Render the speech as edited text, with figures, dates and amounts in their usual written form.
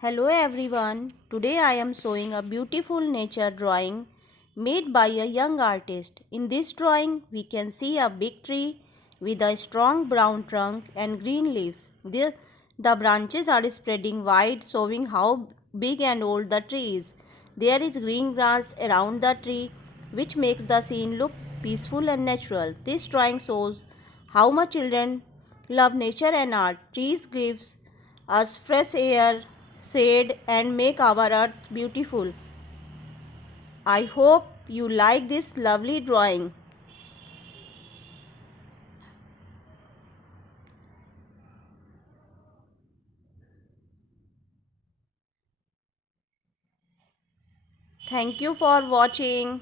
Hello everyone. Today I am showing a beautiful nature drawing made by a young artist. In this drawing we can see a big tree with a strong brown trunk and green leaves. The branches are spreading wide, showing how big and old the tree is. There is green grass around the tree which makes the scene look peaceful and natural. This drawing shows how much children love nature and art. Trees gives us fresh air, shade and make our earth beautiful. I hope you like this lovely drawing. Thank you for watching.